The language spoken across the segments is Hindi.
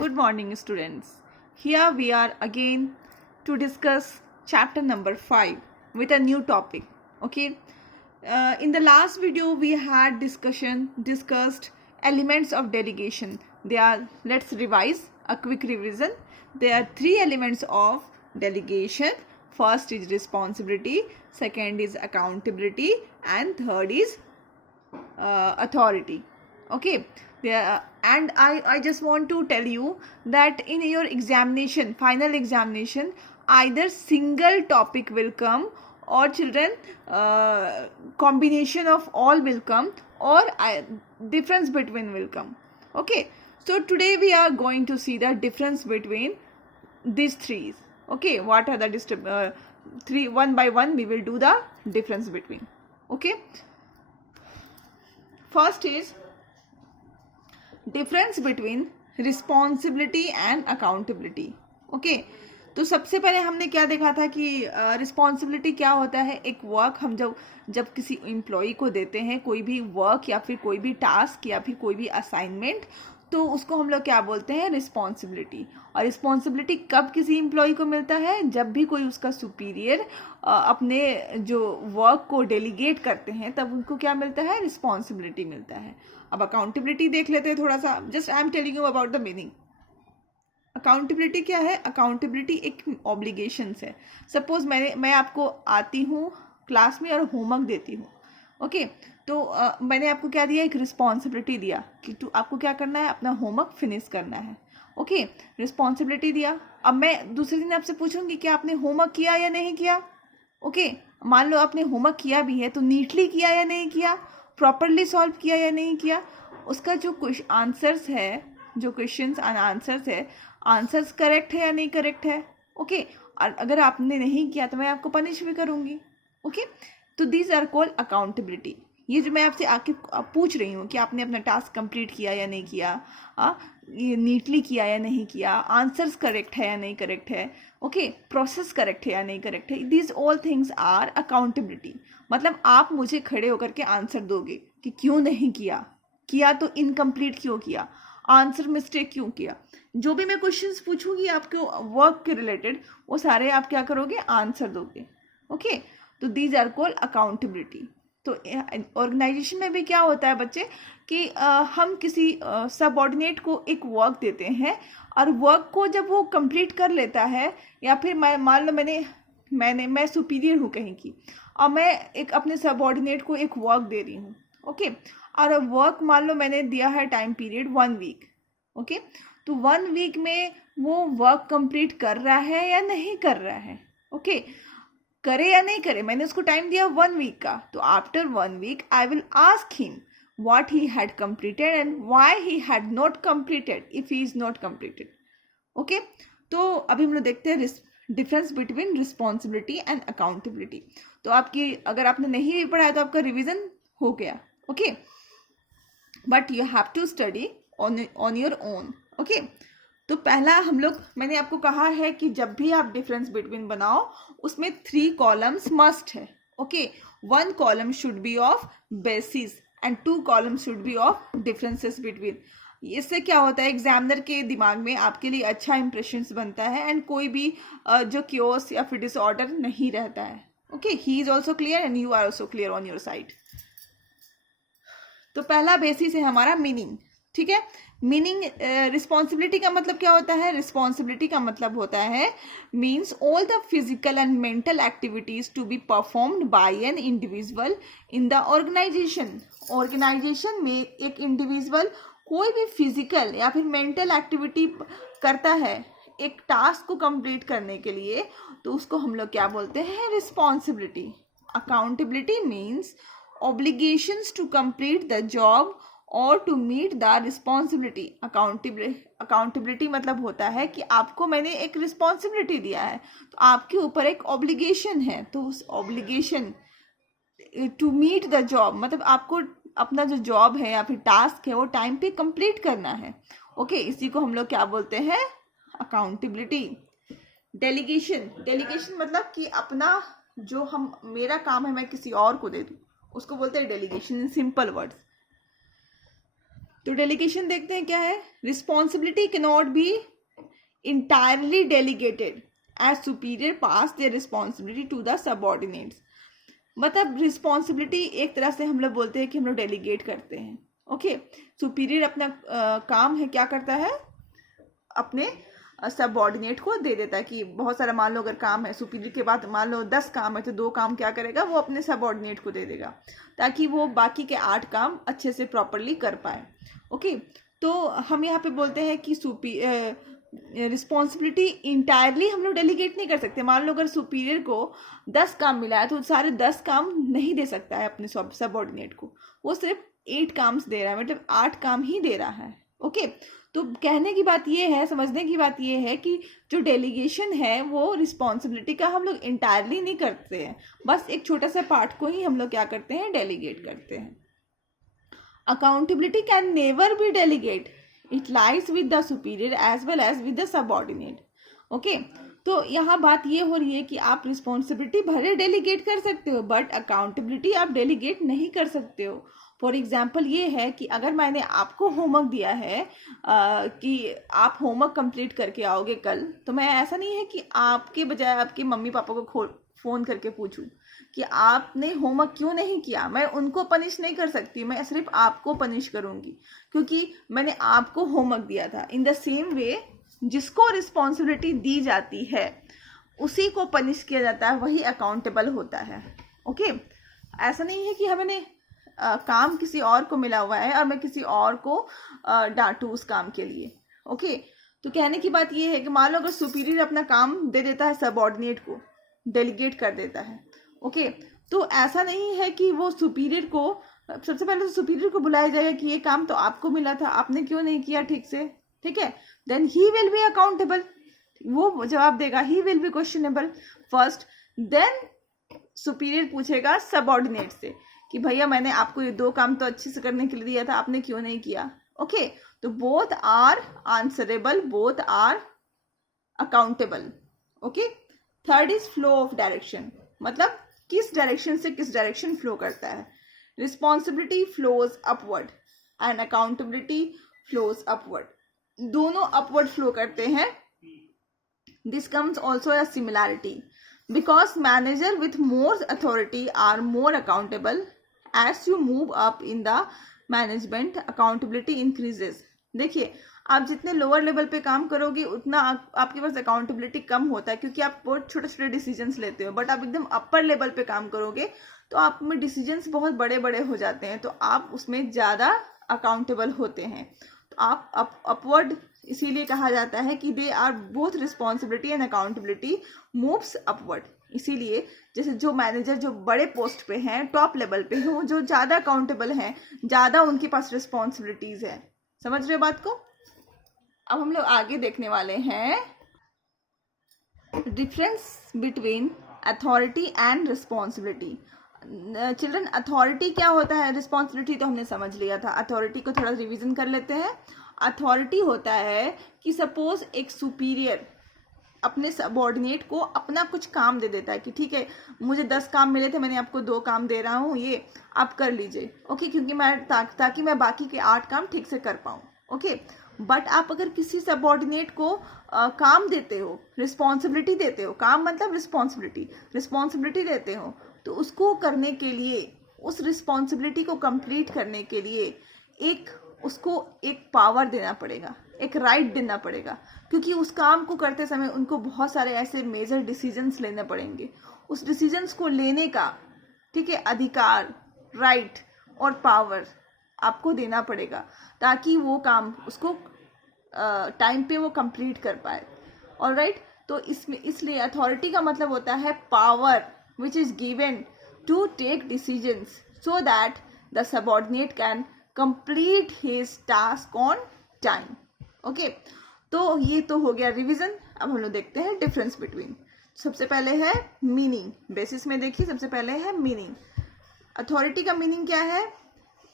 Good morning, students. Here we are again to discuss chapter number 5 with a new topic. Okay. In the last video, we had discussed elements of delegation. Let's revise a quick revision. There are 3 elements of delegation. First is responsibility, second is accountability, and third is authority. Okay. And I just want to tell you that in your examination, final examination, either single topic will come or children combination of all will come, or difference between will come. Okay, so today we are going to see the difference between these three. Okay, what are the three? One by one we will do the difference between. Okay, first is difference between responsibility and accountability. Okay, तो सबसे पहले हमने क्या देखा था कि रिस्पॉन्सिबिलिटी क्या होता है. एक वर्क हम जब किसी एम्प्लॉय को देते हैं कोई भी वर्क या फिर कोई भी टास्क या फिर कोई भी असाइनमेंट, तो उसको हम लोग क्या बोलते हैं, रिस्पॉन्सिबिलिटी. और रिस्पॉन्सिबिलिटी कब किसी एम्प्लॉय को मिलता है, जब भी कोई उसका सुपीरियर अपने जो वर्क को डेलीगेट करते हैं तब उनको क्या मिलता है, रिस्पॉन्सिबिलिटी मिलता है. अब अकाउंटेबिलिटी देख लेते हैं थोड़ा सा. Just I am telling you about the meaning. Accountability क्या है? अकाउंटेबिलिटी एक ऑब्लिगेशंस है. सपोज मैं आपको आती हूँ क्लास में और होमवर्क देती हूँ. ओके, तो मैंने आपको क्या दिया, एक रिस्पॉन्सिबिलिटी दिया कि आपको क्या करना है, अपना होमवर्क फिनिश करना है. ओके, रिस्पॉन्सिबिलिटी दिया. अब मैं दूसरे दिन आपसे पूछूंगी कि आपने होमवर्क किया या नहीं किया. ओके, मान लो आपने होमवर्क किया भी है तो नीटली किया या नहीं किया, प्रॉपरली सॉल्व किया या नहीं किया. उसका जो आंसर्स है, जो क्वेश्चंस एंड आंसर्स है, आंसर्स करेक्ट है या नहीं करेक्ट है. ओके, और अगर आपने नहीं किया तो मैं आपको पनिश भी करूँगी. ओके, तो दीज आर कॉल्ड अकाउंटेबिलिटी. ये जो मैं आपसे आके पूछ रही हूँ कि आपने अपना टास्क कंप्लीट किया या नहीं किया, ये नीटली किया या नहीं किया, आंसर्स करेक्ट है या नहीं करेक्ट है, ओके, प्रोसेस करेक्ट है या नहीं करेक्ट है, these all things are accountability. मतलब आप मुझे खड़े होकर के आंसर दोगे कि क्यों नहीं किया तो इनकम्प्लीट क्यों किया, आंसर मिस्टेक क्यों किया. जो भी मैं क्वेश्चंस पूछूंगी आपको वर्क के रिलेटेड, वो सारे आप क्या करोगे, आंसर दोगे. ओके, तो दीज आर कॉल्ड अकाउंटेबिलिटी. तो ऑर्गेनाइजेशन में भी क्या होता है बच्चे कि हम किसी सबऑर्डिनेट को एक वर्क देते हैं और वर्क को जब वो कंप्लीट कर लेता है, या फिर मान लो मैं सुपीरियर हूँ कहीं की और मैं एक अपने सबऑर्डिनेट को एक वर्क दे रही हूँ. ओके, और वर्क मान लो मैंने दिया है टाइम पीरियड 1 वीक. ओके, तो 1 वीक में वो वर्क कंप्लीट कर रहा है या नहीं कर रहा है. ओके, करे या नहीं करे, मैंने उसको टाइम दिया 1 वीक का. तो after 1 week I will ask him what he had completed and why he had not completed if he is not completed. Okay, तो अभी हम लोग देखते हैं difference between responsibility and accountability. तो आपकी अगर आपने नहीं भी पढ़ा है तो आपका रिविजन हो गया. Okay, but you have to study on your own. Okay, तो पहला मैंने आपको कहा है कि जब भी आप डिफरेंस बिटवीन बनाओ उसमें 3 कॉलम्स मस्ट है. Okay, 1 column should be of basis and 2 column should be of differences between. इससे क्या होता है, एग्जामिनर के दिमाग में आपके लिए अच्छा इंप्रेशन बनता है एंड कोई भी जो क्योस या फिर डिसऑर्डर नहीं रहता है. Okay, he is also clear and you are also clear on your side. तो पहला बेसिस है हमारा मीनिंग. ठीक है, मीनिंग रिस्पॉन्सिबिलिटी का मतलब क्या होता है, रिस्पॉन्सिबिलिटी का मतलब होता है means all the physical and mental activities to be performed by an individual in the organization. Organization में एक इंडिविजुअल कोई भी फिजिकल या फिर मेंटल एक्टिविटी करता है एक टास्क को कंप्लीट करने के लिए, तो उसको हम लोग क्या बोलते हैं, responsibility. Accountability means obligations to complete the job or to meet the responsibility. Accountability मतलब होता है कि आपको मैंने एक रिस्पॉन्सिबिलिटी दिया है तो आपके ऊपर एक ऑब्लिगेशन है, तो उस obligation to meet the job मतलब आपको अपना जो जॉब है या फिर टास्क है वो टाइम पे कंप्लीट करना है. ओके, इसी को हम लोग क्या बोलते हैं, अकाउंटेबिलिटी. डेलीगेशन मतलब कि अपना जो मेरा काम है मैं किसी और को दे दूँ, उसको बोलते हैं डेलीगेशन इन सिंपल वर्ड्स. तो डेलीगेशन देखते हैं क्या है। Responsibility can not be entirely delegated as superior pass their responsibility to the subordinates. मतलब रिस्पॉन्सिबिलिटी एक तरह से हम लोग बोलते हैं कि हम लोग डेलीगेट करते हैं। ओके, सुपीरियर अपना काम है क्या करता है, अपने सबऑर्डिनेट को दे देता है कि बहुत सारा, मान लो अगर काम है सुपीरियर के बाद, मान लो 10 काम है तो 2 काम क्या करेगा, वो अपने सबऑर्डिनेट को दे देगा ताकि वो बाकी के 8 काम अच्छे से प्रॉपरली कर पाए। ओके, तो हम यहाँ पे बोलते हैं कि रिस्पॉन्सिबिलिटी इंटायरली हम लोग डेलीगेट नहीं कर सकते। मान लो अगर सुपीरियर को 10 काम मिला है तो सारे 10 काम नहीं दे सकता है अपने सबऑर्डिनेट को, वो सिर्फ 8 काम्स दे रहा है, मतलब 8 काम ही दे रहा है। ओके, तो कहने की बात ये है, समझने की बात ये है कि जो डेलीगेशन है वो रिस्पॉन्सिबिलिटी का हम लोग इंटायरली नहीं करते हैं, बस एक छोटा सा पार्ट को ही हम लोग क्या करते हैं, डेलीगेट करते हैं। Accountability can never be delegate, it lies with the superior as well as with the subordinate. Okay, तो यहाँ बात ये हो रही है कि आप रिस्पॉन्सिबिलिटी भले डेलीगेट कर सकते हो बट अकाउंटेबिलिटी आप डेलीगेट नहीं कर सकते हो। फॉर एग्जाम्पल ये है कि अगर मैंने आपको होमवर्क दिया है कि आप होमवर्क कंप्लीट करके आओगे कल, तो मैं, ऐसा नहीं है कि आपके बजाय आपके मम्मी पापा को फ़ोन करके पूछूं कि आपने होमवर्क क्यों नहीं किया। मैं उनको पनिश नहीं कर सकती, मैं सिर्फ आपको पनिश करूंगी क्योंकि मैंने आपको होमवर्क दिया था। इन द सेम वे जिसको रिस्पॉन्सिबिलिटी दी जाती है उसी को पनिश किया जाता है, वही अकाउंटेबल होता है। ओके, ऐसा नहीं है कि हमें काम किसी और को मिला हुआ है और मैं किसी और को डांटूं उस काम के लिए। ओके, तो कहने की बात ये है कि मान लो अगर सुपीरियर अपना काम दे देता है सबऑर्डिनेट को, डेलीगेट कर देता है। ओके, तो ऐसा नहीं है कि वो सुपीरियर को, सबसे पहले तो सुपीरियर को बुलाया जाएगा कि ये काम तो आपको मिला था, आपने क्यों नहीं किया ठीक से, ठीक है, then he will be accountable, वो जवाब देगा, he will be questionable first. Then superior पूछेगा सबऑर्डिनेट से कि भैया मैंने आपको ये 2 काम तो अच्छे से करने के लिए दिया था, आपने क्यों नहीं किया। ओके, तो both are answerable, both are accountable. Okay, third is flow of direction, मतलब किस डायरेक्शन से किस डायरेक्शन फ्लो करता है। Responsibility flows upward and accountability flows upward, दोनों अपवर्ड फ्लो करते हैं। This comes also a similarity because manager with more authority are more accountable as you move up in the management, accountability increases. देखिए, आप जितने लोअर लेवल पे काम करोगे उतना आपके पास अकाउंटेबिलिटी कम होता है क्योंकि आप बहुत छोटे छोटे डिसीजंस लेते हो, बट आप एकदम अपर लेवल पे काम करोगे तो आप में डिसीजंस बहुत बड़े बड़े हो जाते हैं, तो आप उसमें ज़्यादा अकाउंटेबल होते हैं। तो आप अपवर्ड इसीलिए कहा जाता है कि they are both responsibility and accountability moves upward. इसीलिए जैसे जो मैनेजर जो बड़े पोस्ट पे हैं, टॉप लेवल पे हो, जो ज़्यादा अकाउंटेबल हैं, ज़्यादा उनके पास रिस्पॉन्सिबिलिटीज़ है। समझ रहे हो बात को। अब हम लोग आगे देखने वाले हैं difference between authority and responsibility. Children, authority क्या होता है, रिस्पॉन्सिबिलिटी तो हमने समझ लिया था। अथॉरिटी को थोड़ा रिवीजन कर लेते हैं। अथॉरिटी होता है कि सपोज एक सुपीरियर अपने सबऑर्डिनेट को अपना कुछ काम दे देता है कि ठीक है, मुझे 10 काम मिले थे, मैंने आपको 2 काम दे रहा हूँ, ये आप कर लीजिए। ओके, क्योंकि मैं ताकि मैं बाकी के 8 काम ठीक से कर पाऊँ। ओके, बट आप अगर किसी सबऑर्डिनेट को काम देते हो, रिस्पॉन्सिबिलिटी देते हो, काम मतलब रिस्पॉन्सिबिलिटी देते हो, तो उसको करने के लिए, उस रिस्पॉन्सिबिलिटी को कंप्लीट करने के लिए उसको एक पावर देना पड़ेगा, एक राइट देना पड़ेगा, क्योंकि उस काम को करते समय उनको बहुत सारे ऐसे मेजर डिसीजंस लेने पड़ेंगे। उस डिसीजंस को लेने का, ठीक है, अधिकार, राइट और पावर आपको देना पड़ेगा ताकि वो काम उसको टाइम पे वो कंप्लीट कर पाए। ऑलराइट, तो इसलिए अथॉरिटी का मतलब होता है power which is given to take decisions so that the subordinate can complete his task on time. Okay, तो ये तो हो गया रिवीजन। अब हम लोग देखते हैं डिफरेंस बिटवीन। सबसे पहले है मीनिंग, बेसिस में देखिए, सबसे पहले है मीनिंग। अथॉरिटी का मीनिंग क्या है?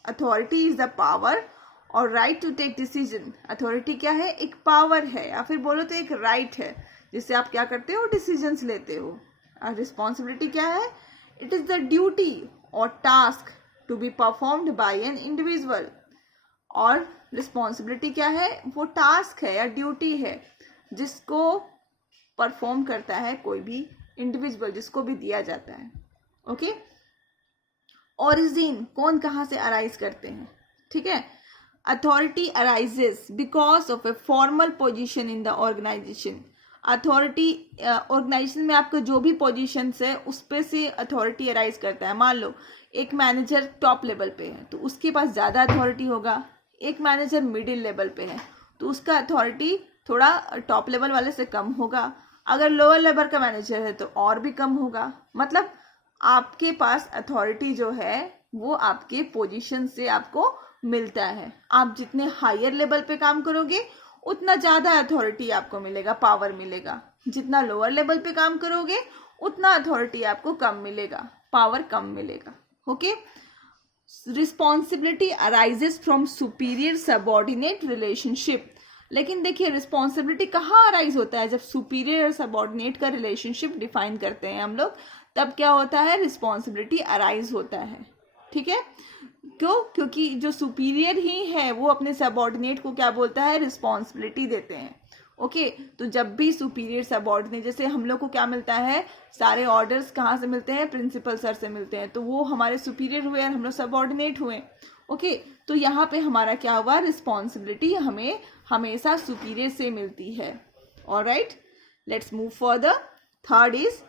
अथॉरिटी इज द पावर और right to take decision. Authority क्या है? एक पावर है, या फिर बोलो तो एक राइट है जिससे आप क्या करते हो, डिसीजंस लेते हो। और रिस्पॉन्सिबिलिटी क्या है? इट इज द ड्यूटी और task to be performed by an individual. और रिस्पॉन्सिबिलिटी क्या है, वो टास्क है या ड्यूटी है जिसको परफॉर्म करता है कोई भी इंडिविजुअल, जिसको भी दिया जाता है। ओके, ओरिजिन, कौन कहाँ से अराइज करते हैं, ठीक है। Authority arises because of a formal position in the organization. Authority organization में आपका जो भी पोजीशन है उस पे से अथॉरिटी अराइज करता है। मान लो एक मैनेजर टॉप लेवल पे है तो उसके पास ज़्यादा अथॉरिटी होगा, एक मैनेजर मिडिल लेवल पे है तो उसका अथॉरिटी थोड़ा टॉप लेवल वाले से कम होगा, अगर लोअर लेवल का मैनेजर है तो और भी कम होगा। मतलब आपके पास अथॉरिटी जो है वो आपके पोजीशन से आपको मिलता है। आप जितने हायर लेवल पे काम करोगे उतना ज़्यादा अथॉरिटी आपको मिलेगा, पावर मिलेगा। जितना लोअर लेवल पे काम करोगे उतना अथॉरिटी आपको कम मिलेगा, पावर कम मिलेगा। Okay, responsibility arises from superior subordinate relationship. लेकिन देखिए रिस्पॉन्सिबिलिटी कहाँ अराइज होता है, जब सुपीरियर और सबऑर्डिनेट का रिलेशनशिप डिफाइन करते हैं हम लोग, तब क्या होता है, रिस्पॉन्सिबिलिटी अराइज होता है। ठीक है, क्यों, क्योंकि जो सुपीरियर ही है वो अपने सबऑर्डिनेट को क्या बोलता है, रिस्पॉन्सिबिलिटी देते हैं। ओके, तो जब भी सुपीरियर सबऑर्डिनेट, जैसे हम लोग को क्या मिलता है, सारे ऑर्डर्स कहाँ से मिलते हैं, प्रिंसिपल सर से मिलते हैं, तो वो हमारे सुपीरियर हुए और हम लोग सबऑर्डिनेट हुए। ओके, तो यहाँ पे हमारा क्या हुआ, रिस्पॉन्सिबिलिटी हमें हमेशा सुपीरियर से मिलती है। Alright, let's move further. Third is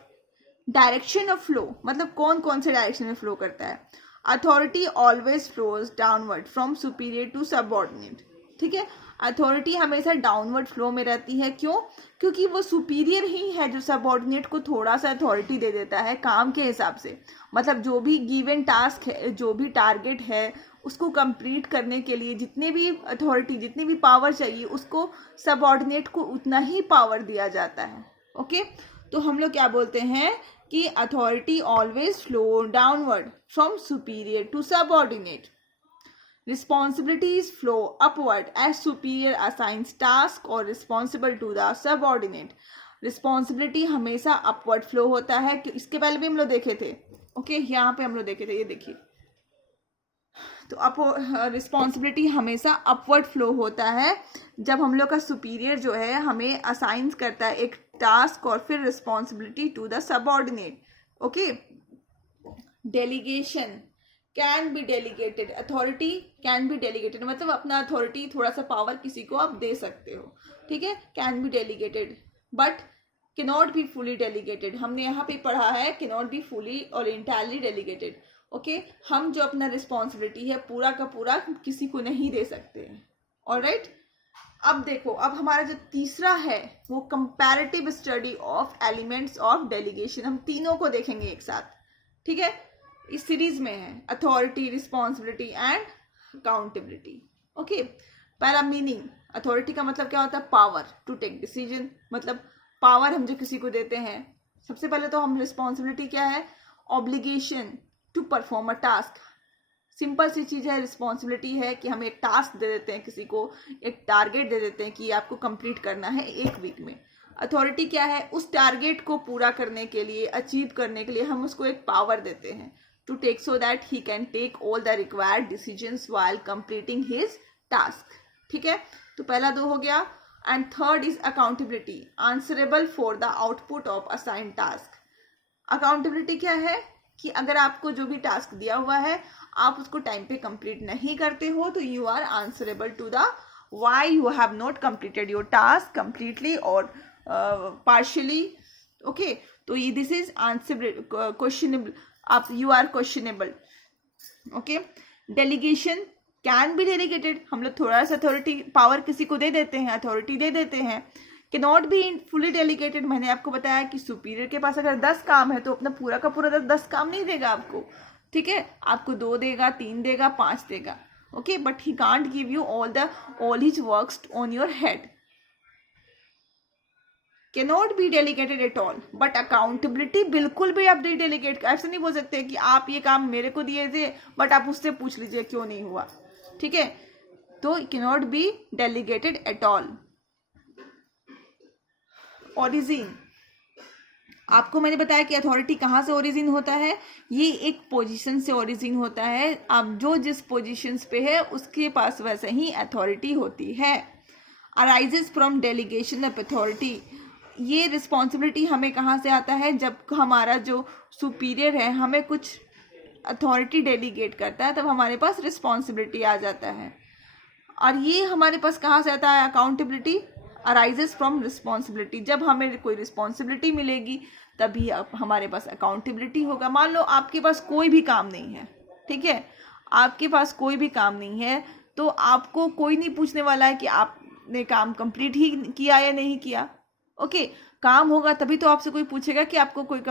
direction of flow, मतलब कौन कौन से डायरेक्शन में फ्लो करता है। Authority always flows downward from superior to subordinate. ठीक है, अथॉरिटी हमेशा डाउनवर्ड फ्लो में रहती है। क्यों, क्योंकि वो सुपीरियर ही है जो सबऑर्डिनेट को थोड़ा सा अथॉरिटी दे देता है काम के हिसाब से। मतलब जो भी गिवन टास्क है, जो भी टारगेट है, उसको कंप्लीट करने के लिए जितने भी अथॉरिटी, जितनी भी पावर चाहिए, उसको सबऑर्डिनेट को उतना ही पावर दिया जाता है। ओके, तो हम लोग क्या बोलते हैं कि authority always flow downward from superior to subordinate. Responsibilities flow upward as superior assigns task or responsible to the subordinate. Responsibility हमेशा upward flow होता है, कि इसके पहले भी हम लोग देखे थे। ओके, यहाँ पे हम लोग देखे थे, ये देखिए, तो रिस्पॉन्सिबिलिटी हमेशा अपवर्ड फ्लो होता है जब हम लोग का सुपीरियर जो है हमें असाइंस करता है एक टास्क और फिर responsibility to the subordinate. Okay, delegation can be delegated, authority can be delegated, मतलब अपना अथॉरिटी थोड़ा सा पावर किसी को आप दे सकते हो। ठीक है, can be delegated but cannot be fully delegated. हमने यहाँ पे पढ़ा है कैनॉट बी फुली और इंटायरली डेलीगेटेड। ओके, हम जो अपना रिस्पॉन्सिबिलिटी है पूरा का पूरा किसी को नहीं दे सकते हैं। ऑलराइट, अब देखो, अब हमारा जो तीसरा है वो comparative study of elements of delegation. हम तीनों को देखेंगे एक साथ। ठीक है, इस सीरीज में है authority, responsibility and accountability. Okay, पहला मीनिंग, अथॉरिटी का मतलब क्या होता है, पावर टू टेक डिसीजन, मतलब पावर हम जो किसी को देते हैं। सबसे पहले तो हम रिस्पॉन्सिबिलिटी क्या है, obligation to perform a task. Simple सी चीज़ है, रिस्पॉन्सिबिलिटी है कि हम एक टास्क दे देते हैं किसी को, एक टारगेट दे देते हैं कि आपको कंप्लीट करना है एक वीक में। अथॉरिटी क्या है, उस टारगेट को पूरा करने के लिए, अचीव करने के लिए हम उसको एक पावर देते हैं to take so that he can take all the required decisions while completing his task. ठीक है, तो पहला दो हो गया। And third is accountability, answerable for the output of assigned task. Accountability क्या है कि अगर आपको जो भी टास्क दिया हुआ है आप उसको टाइम पे कंप्लीट नहीं करते हो तो you are answerable to the why you have not completed your task completely और पार्शियली। ओके, तो ये दिस इज आंसरेबल, क्वेश्चनेबल, आप you are questionable. Okay, delegation can be delegated, हम लोग थोड़ा सा अथॉरिटी पावर किसी को दे देते हैं, अथॉरिटी दे देते हैं। Can not be fully delegated, मैंने आपको बताया कि सुपीरियर के पास अगर 10 काम है तो अपना पूरा का पूरा 10 काम नहीं देगा आपको। ठीक है, आपको 2 देगा, 3 देगा, 5 देगा। Okay, but he can't give you all his works on your head. cannot be delegated at all, but accountability बिल्कुल भी आप नहीं डेलीगेट, ऐसे नहीं बोल सकते कि आप ये काम मेरे को दिए थे बट आप उससे पूछ लीजिए क्यों नहीं हुआ। ठीक है, तो cannot be delegated at all. Origin, आपको मैंने बताया कि अथॉरिटी कहाँ से ओरिजिन होता है, ये एक पोजीशन से ओरिजिन होता है। अब जो जिस पोजीशंस पे है उसके पास वैसे ही अथॉरिटी होती है। Arises from delegation of authority, ये रिस्पॉन्सिबिलिटी हमें कहाँ से आता है, जब हमारा जो सुपीरियर है हमें कुछ अथॉरिटी डेलीगेट करता है, तब हमारे पास रिस्पॉन्सिबिलिटी आ जाता है। और ये हमारे पास कहाँ से आता है, अकाउंटेबिलिटी अराइजेस फ्रॉम रिस्पॉन्सिबिलिटी, जब हमें कोई रिस्पॉन्सिबिलिटी मिलेगी तभी हमारे पास अकाउंटेबिलिटी होगा। मान लो आपके पास कोई भी काम नहीं है, ठीक है, आपके पास कोई भी काम नहीं है, तो आपको कोई नहीं पूछने वाला है कि आपने काम कंप्लीट ही किया या नहीं किया। ओके, काम होगा तभी तो आपसे कोई पूछेगा कि आपको कोई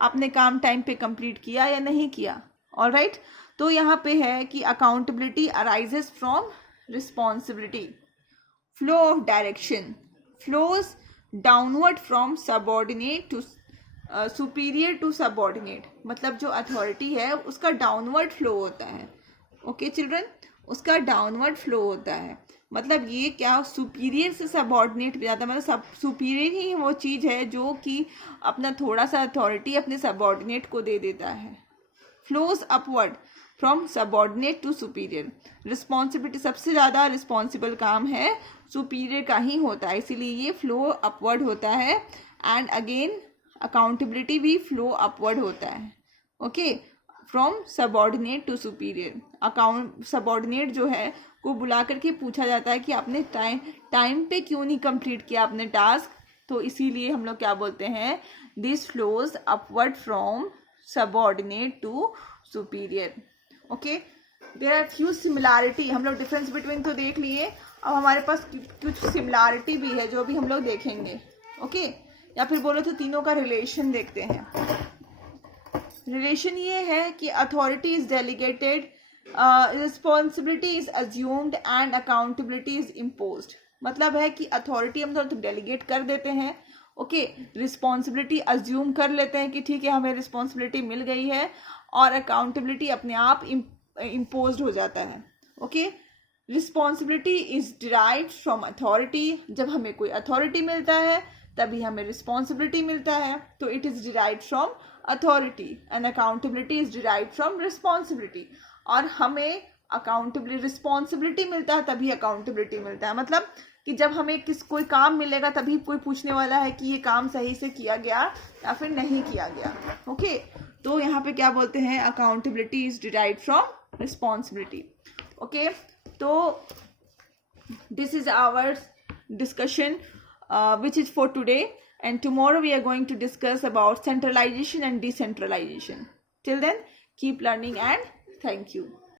आपने काम टाइम पे कंप्लीट किया या नहीं किया। ऑलराइट, तो यहाँ पे है कि accountability arises from responsibility. Flow of direction flows downward from subordinate to superior to subordinate, मतलब जो अथॉरिटी है उसका डाउनवर्ड फ्लो होता है। ओके चिल्ड्रन, उसका डाउनवर्ड फ्लो होता है, मतलब ये क्या, सुपीरियर से सबऑर्डिनेट पे जाता है, मतलब सब सुपीरियर ही वो चीज़ है जो कि अपना थोड़ा सा अथॉरिटी अपने सबऑर्डिनेट को दे देता है। Flows upward from subordinate to superior, responsibility सबसे ज़्यादा रिस्पॉन्सिबल काम है सुपीरियर का ही होता है, इसीलिए ये फ्लो अपवर्ड होता है। एंड अगेन अकाउंटेबिलिटी भी फ्लो अपवर्ड होता है। Okay, from subordinate to superior, account subordinate जो है को बुला करके पूछा जाता है कि आपने टाइम पे क्यों नहीं कंप्लीट किया आपने टास्क, तो इसीलिए हम लोग क्या बोलते हैं, this flows upward from subordinate to superior. Okay, there are few similarity, हम लोग डिफरेंस बिटवीन तो देख लिए, अब हमारे पास कुछ सिमिलैरिटी भी है जो भी हम लोग देखेंगे। ओके, या फिर बोलो तो तीनों का रिलेशन देखते हैं। रिलेशन ये है कि authority is delegated, responsibility is assumed and accountability is imposed, मतलब है कि अथॉरिटी हम तो डेलीगेट कर देते हैं, ओके, रिस्पॉन्सिबिलिटी अज्यूम कर लेते हैं कि ठीक है हमें रिस्पॉन्सिबिलिटी मिल गई है, और अकाउंटेबिलिटी अपने आप इम्पोज्ड हो जाता है। Okay, responsibility is derived from authority, जब हमें कोई अथॉरिटी मिलता है तभी हमें रिस्पॉन्सिबिलिटी मिलता है, तो it is derived from authority and accountability is derived from responsibility, और हमें अकाउंटेबिलिटी रिस्पॉन्सिबिलिटी मिलता है तभी अकाउंटेबिलिटी मिलता है, मतलब कि जब हमें कोई काम मिलेगा तभी कोई पूछने वाला है कि ये काम सही से किया गया या फिर नहीं किया गया। ओके, तो यहाँ पे क्या बोलते हैं, accountability is derived from responsibility. Okay, तो this is our discussion which is for today, and tomorrow we are going to discuss about centralization and decentralization. Till then, keep learning and thank you.